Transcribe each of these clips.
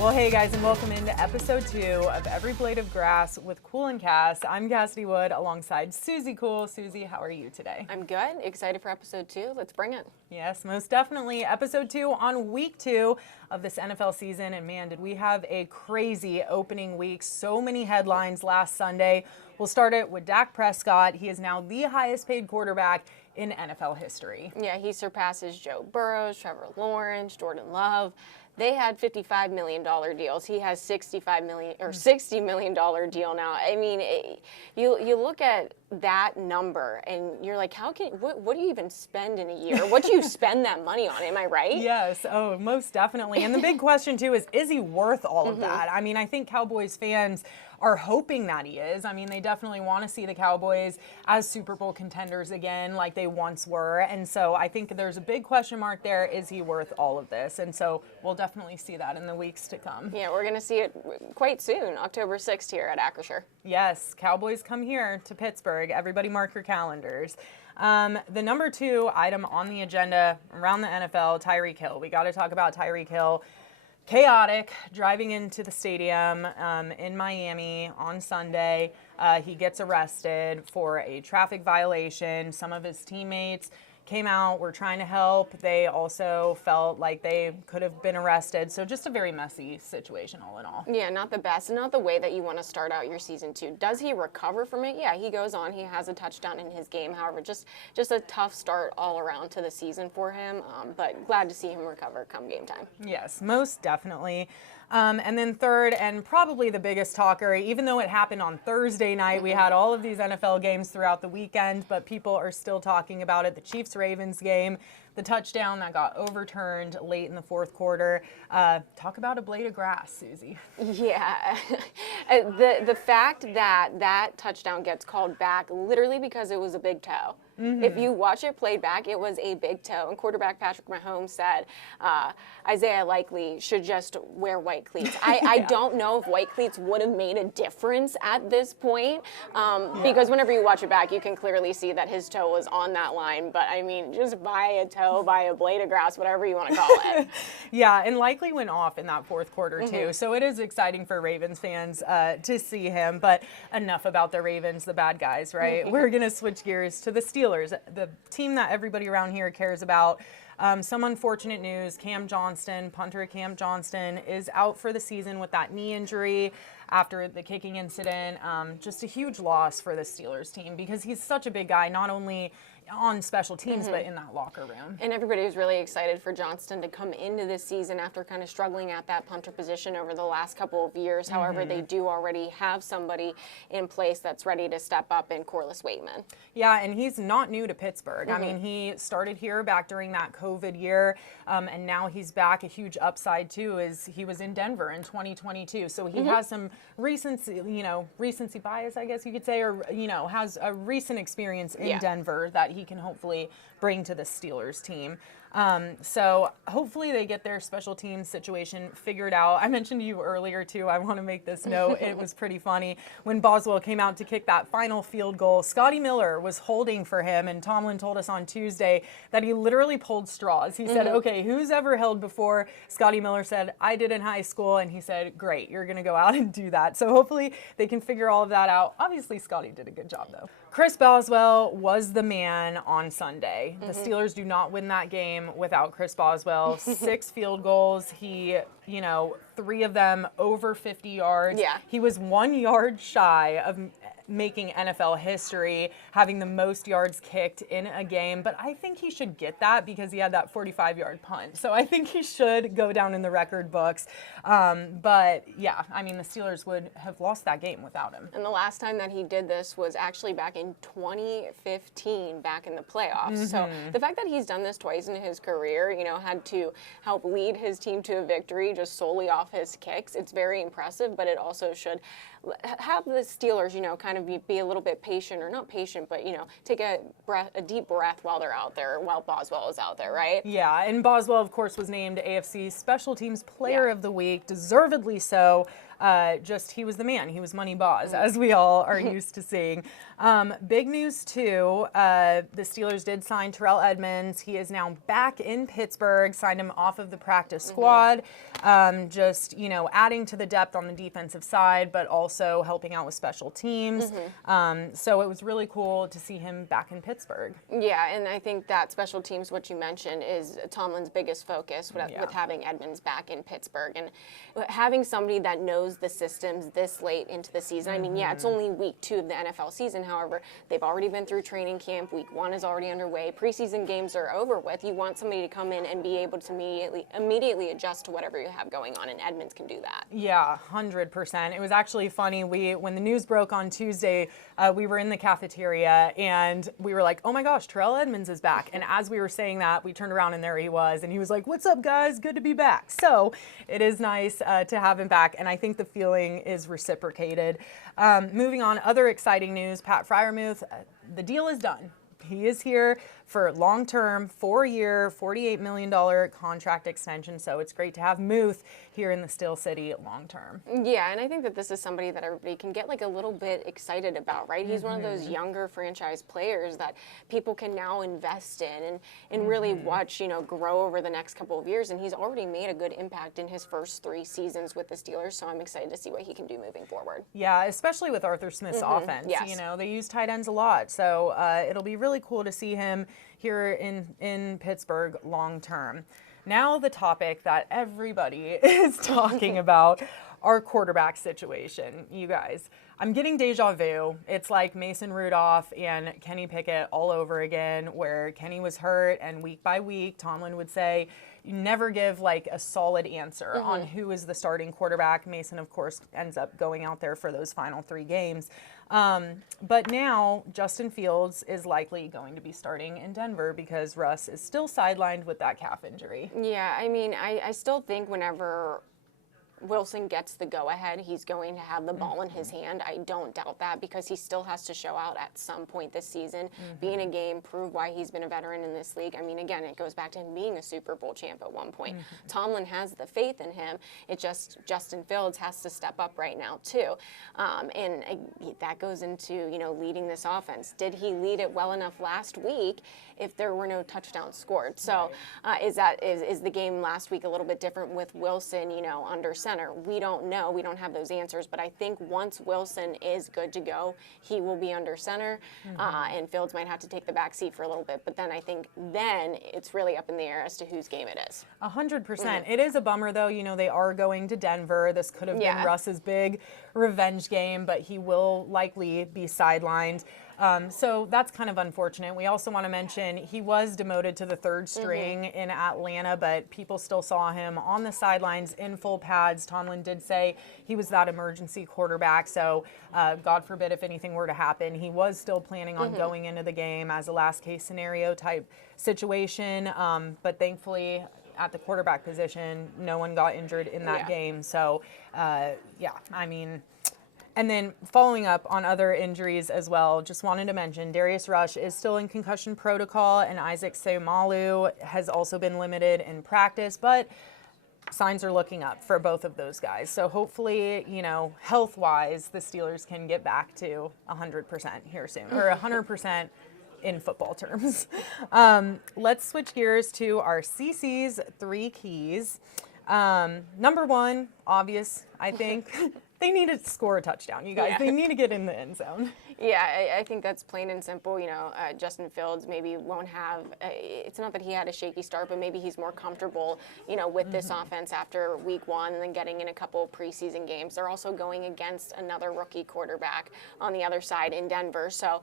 Well, hey guys, and welcome into episode 2 of Every Blade of Grass with Cool and Cass. I'm Cassidy Wood alongside Suzie Cool. Suzie, how are you today? I'm good. Excited for episode 2. Let's bring it. Yes, most definitely. Episode 2 on week 2 of this NFL season. And man, did we have a crazy opening week. So many headlines last Sunday. We'll start it with Dak Prescott. He is now the highest paid quarterback in NFL history. Yeah, he surpasses Joe Burrow, Trevor Lawrence, Jordan Love. They had $55 million deals. He has $60 million deal now. I mean, you look at that number and you're like, what do you even spend in a year? What do you spend that money on? Am I right? Yes. Oh, most definitely. And the big question too is he worth all of that? I mean, I think Cowboys fans are hoping that he is. I mean, they definitely want to see the Cowboys as Super Bowl contenders again, like they once were. And so I think there's a big question mark there. Is he worth all of this? And so we'll definitely see that in the weeks to come. Yeah, we're going to see it quite soon, October 6th here at Acrisure. Yes, Cowboys come here to Pittsburgh. Everybody mark your calendars. The number 2 item on the agenda around the NFL, Tyreek Hill. We got to talk about Tyreek Hill. Chaotic driving into the stadium in Miami on Sunday. He gets arrested for a traffic violation. Some of his teammates came out, were trying to help. They also felt like they could have been arrested. So just a very messy situation all in all. Yeah, not the best, not the way that you want to start out your season 2. Does he recover from it? Yeah, he goes on. He has a touchdown in his game. However, just a tough start all around to the season for him. But glad to see him recover come game time. Yes, most definitely. And then third, and probably the biggest talker, even though it happened on Thursday night, we had all of these NFL games throughout the weekend, but people are still talking about it. The Chiefs-Ravens game, the touchdown that got overturned late in the fourth quarter. Talk about a blade of grass, Suzie. Yeah. The fact that touchdown gets called back literally because it was a big toe. If you watch it played back, it was a big toe. And quarterback Patrick Mahomes said Isaiah likely should just wear white cleats. I don't know if white cleats would have made a difference at this point because whenever you watch it back, you can clearly see that his toe was on that line. But, I mean, just by a toe, by a blade of grass, whatever you want to call it. Yeah, and likely went off in that fourth quarter, too. So it is exciting for Ravens fans to see him. But enough about the Ravens, the bad guys, right? We're going to switch gears to the Steelers. The team that everybody around here cares about. Some unfortunate news, punter Cam Johnston is out for the season with that knee injury after the kicking incident. Just a huge loss for the Steelers team because he's such a big guy, not only on special teams, but in that locker room. And everybody was really excited for Johnston to come into this season after kind of struggling at that punter position over the last couple of years. However, they do already have somebody in place that's ready to step up in Corliss Waitman. Yeah, and he's not new to Pittsburgh. I mean, he started here back during that COVID year, and now he's back. A huge upside, too, is he was in Denver in 2022. So he has some recency bias, I guess you could say, or, has a recent experience in Denver that he can hopefully bring to the Steelers team. So hopefully they get their special teams situation figured out. I mentioned to you earlier, too, I want to make this note. It was pretty funny. When Boswell came out to kick that final field goal, Scotty Miller was holding for him, and Tomlin told us on Tuesday that he literally pulled straws. He said, okay, who's ever held before? Scotty Miller said, I did in high school, and he said, great, you're going to go out and do that. So hopefully they can figure all of that out. Obviously, Scotty did a good job, though. Chris Boswell was the man on Sunday. The Steelers do not win that game without Chris Boswell. 6 field goals. He, 3 of them over 50 yards. Yeah. He was 1 yard shy of making NFL history, having the most yards kicked in a game. But I think he should get that because he had that 45-yard punt. So I think he should go down in the record books. But, yeah, I mean, the Steelers would have lost that game without him. And the last time that he did this was actually back in 2015, back in the playoffs. So the fact that he's done this twice in his career, had to help lead his team to a victory just solely off his kicks, it's very impressive, but it also should have the Steelers, kind of be a little bit patient, or not patient, but, take a deep breath while they're out there, while Boswell is out there, right? Yeah, and Boswell, of course, was named AFC Special Teams Player of the Week, deservedly so. He was the man. He was Money Boz, as we all are used to seeing. Big news too, the Steelers did sign Terrell Edmunds. He is now back in Pittsburgh, signed him off of the practice squad. Adding to the depth on the defensive side, but also helping out with special teams. So it was really cool to see him back in Pittsburgh. Yeah, and I think that special teams, what you mentioned, is Tomlin's biggest focus with having Edmunds back in Pittsburgh. And having somebody that knows the systems this late into the season. I mean, yeah, it's only week 2 of the NFL season. However, they've already been through training camp. Week 1 is already underway. Preseason games are over with. You want somebody to come in and be able to immediately adjust to whatever you have going on, and Edmunds can do that. Yeah, 100%. It was actually funny. When the news broke on Tuesday, we were in the cafeteria and we were like, oh my gosh, Terrell Edmunds is back. And as we were saying that, we turned around and there he was. And he was like, what's up, guys? Good to be back. So it is nice to have him back. And I think the feeling is reciprocated. Moving on, other exciting news, Pat Freiermuth, the deal is done. He is here for long-term, 4-year, $48 million contract extension. So it's great to have Muth here in the Steel City long-term. Yeah, and I think that this is somebody that everybody can get like a little bit excited about, right? He's one of those younger franchise players that people can now invest in and really watch, grow over the next couple of years. And he's already made a good impact in his first 3 seasons with the Steelers. So I'm excited to see what he can do moving forward. Yeah, especially with Arthur Smith's offense. Yes. They use tight ends a lot. So it'll be really cool to see him here in Pittsburgh long term. Now the topic that everybody is talking about, our quarterback situation. You guys, I'm getting deja vu. It's like Mason Rudolph and Kenny Pickett all over again, where Kenny was hurt and week by week Tomlin would say, you never give like a solid answer on who is the starting quarterback. Mason, of course, ends up going out there for those final 3 games. But now Justin Fields is likely going to be starting in Denver because Russ is still sidelined with that calf injury. Yeah, I mean, I still think whenever Wilson gets the go-ahead, he's going to have the ball in his hand. I don't doubt that because he still has to show out at some point this season, be in a game, prove why he's been a veteran in this league. I mean, again, it goes back to him being a Super Bowl champ at one point. Tomlin has the faith in him. It's just Justin Fields has to step up right now too. And that goes into, leading this offense. Did he lead it well enough last week if there were no touchdowns scored? So is the game last week a little bit different with Wilson, under center? We don't know. We don't have those answers. But I think once Wilson is good to go, he will be under center, and Fields might have to take the back seat for a little bit. But then I think it's really up in the air as to whose game it is. 100%. It is a bummer, though. They are going to Denver. This could have been Russ's big revenge game, but he will likely be sidelined. So that's kind of unfortunate. We also want to mention he was demoted to the 3rd string in Atlanta, but people still saw him on the sidelines in full pads. Tomlin did say he was that emergency quarterback. So God forbid if anything were to happen, he was still planning on going into the game as a last case scenario type situation. But thankfully at the quarterback position, no one got injured in that game. So and then following up on other injuries as well, just wanted to mention Darius Rush is still in concussion protocol and Isaac Seumalo has also been limited in practice, but signs are looking up for both of those guys. So hopefully, health-wise, the Steelers can get back to 100% here soon, or 100% in football terms. Let's switch gears to our CC's 3 keys. Number 1, obvious, I think. They need to score a touchdown, you guys. They need to get in the end zone. Yeah, I think that's plain and simple. Justin Fields maybe won't have, it's not that he had a shaky start, but maybe he's more comfortable, with this offense after week 1 and then getting in a couple of preseason games. They're also going against another rookie quarterback on the other side in Denver. So,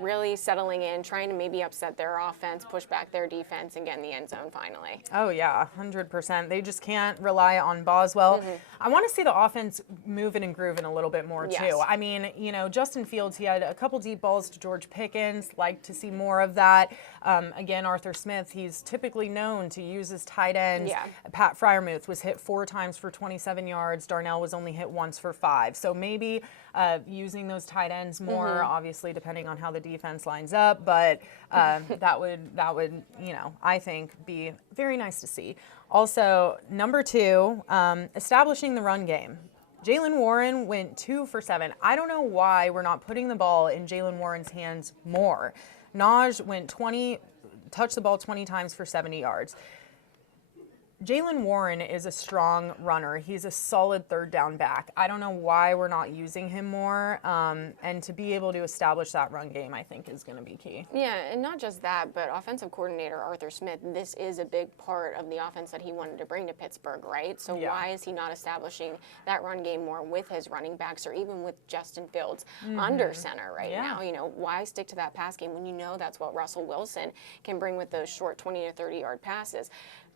really settling in, trying to maybe upset their offense, push back their defense, and get in the end zone finally. Oh, yeah, 100%. They just can't rely on Boswell. I want to see the offense moving and grooving a little bit more, too. I mean, Justin Fields, he had a couple deep balls to George Pickens. Like to see more of that. Again, Arthur Smith, he's typically known to use his tight ends. Pat Freiermuth was hit 4 times for 27 yards. Darnell was only hit once for 5. So maybe using those tight ends more, obviously depending on how the defense lines up. But that would I think be very nice to see. Also, number 2, establishing the run game. Jaylen Warren went 2 for 7. I don't know why we're not putting the ball in Jaylen Warren's hands more. Naj went touched the ball 20 times for 70 yards. Jaylen Warren is a strong runner. He's a solid third down back. I don't know why we're not using him more. And to be able to establish that run game, I think, is going to be key. Yeah, and not just that, but offensive coordinator Arthur Smith, this is a big part of the offense that he wanted to bring to Pittsburgh, right? So why is he not establishing that run game more with his running backs or even with Justin Fields under center right now? You know, why stick to that pass game when you know that's what Russell Wilson can bring with those short 20 to 30-yard passes?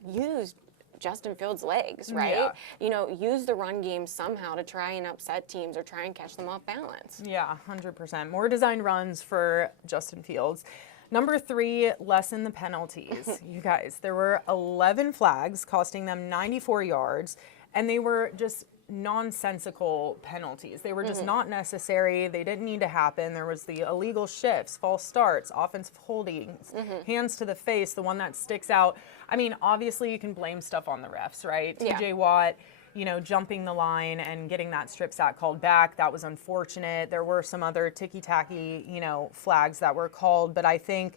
Use Justin Fields' legs, right? Yeah. You know, use the run game somehow to try and upset teams or try and catch them off balance. Yeah, 100%. More designed runs for Justin Fields. Number 3, lessen the penalties. You guys, there were 11 flags costing them 94 yards, and they were just nonsensical penalties. They were just not necessary. They didn't need to happen. There was the illegal shifts, false starts, offensive holdings, hands to the face, the one that sticks out. I mean, obviously you can blame stuff on the refs, right? Yeah. TJ Watt, you know, jumping the line and getting that strip sack called back. That was unfortunate. There were some other ticky-tacky, you know, flags that were called, but I think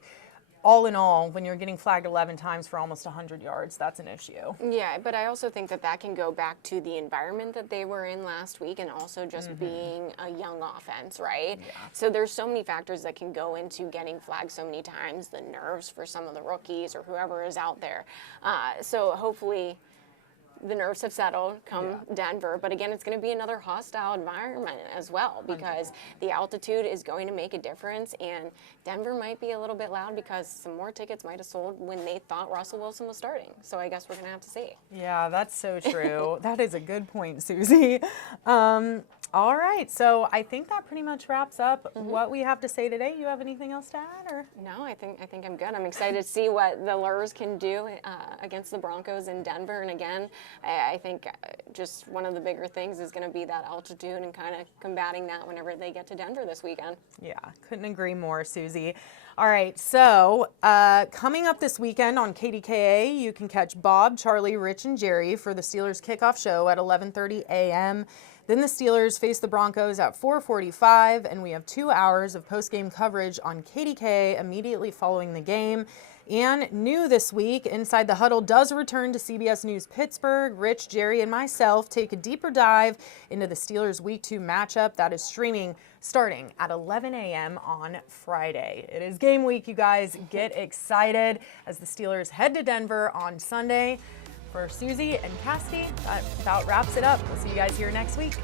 all in all, when you're getting flagged 11 times for almost 100 yards, that's an issue. Yeah, but I also think that that can go back to the environment that they were in last week and also just being a young offense, right? Yeah. So there's so many factors that can go into getting flagged so many times, the nerves for some of the rookies or whoever is out there. So hopefully the nerves have settled come Denver, but again, it's going to be another hostile environment as well because the altitude is going to make a difference, and Denver might be a little bit loud because some more tickets might have sold when they thought Russell Wilson was starting. So I guess we're going to have to see. Yeah, that's so true. That is a good point, Suzie. All right, so I think that pretty much wraps up what we have to say today. You have anything else to add, or? No, I think I'm good. I'm excited to see what the Lurs can do against the Broncos in Denver. And again, I think just one of the bigger things is going to be that altitude and kind of combating that whenever they get to Denver this weekend. Yeah, couldn't agree more, Suzie. All right, so coming up this weekend on KDKA, you can catch Bob, Charlie, Rich, and Jerry for the Steelers kickoff show at 11:30 a.m. Then the Steelers face the Broncos at 4:45, and we have 2 hours of post-game coverage on KDKA immediately following the game. And new this week, Inside the Huddle does return to CBS News Pittsburgh. Rich, Jerry, and myself take a deeper dive into the Steelers' Week 2 matchup that is streaming starting at 11 a.m. on Friday. It is game week, you guys. Get excited as the Steelers head to Denver on Sunday. For Suzie and Cassidy, that about wraps it up. We'll see you guys here next week.